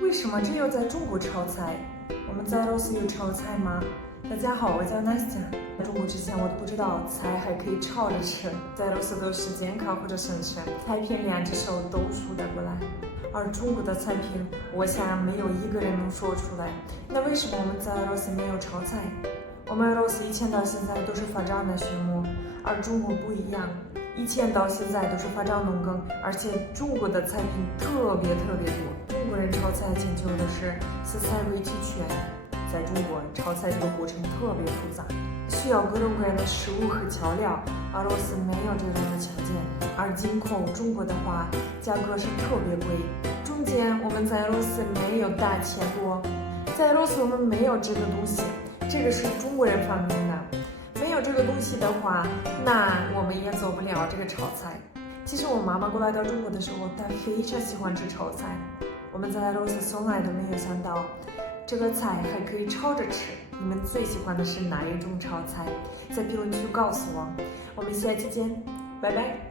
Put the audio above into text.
为什么只有在中国炒菜？我们在俄罗斯有炒菜吗？大家好，我叫 Nastya。在中国之前我都不知道菜还可以炒着吃，在俄罗斯都是健康或者省事，菜品2只手都数得过来。而中国的菜品，我想没有一个人能说出来。那为什么我们在俄罗斯没有炒菜？我们俄罗斯以前到现在都是发展的畜牧，而中国不一样。以前到现在都是发展农耕，而且中国的菜品特别多。中国人炒菜讲究的是食材味齐全，在中国炒菜这个过程特别复杂，需要各种各样的食物和调料。俄罗斯没有这种的条件，而进口中国的话，价格是特别贵。中间我们在俄罗斯没有大钱锅，在俄罗斯我们没有这个东西，这个是中国人发明的。没有这个东西的话，那我们也做不了这个炒菜。其实我妈妈过来到中国的时候，她非常喜欢吃炒菜。我们在俄罗斯从来都没有想到，这个菜还可以炒着吃。你们最喜欢的是哪一种炒菜？在评论区告诉我。我们下期见，拜拜。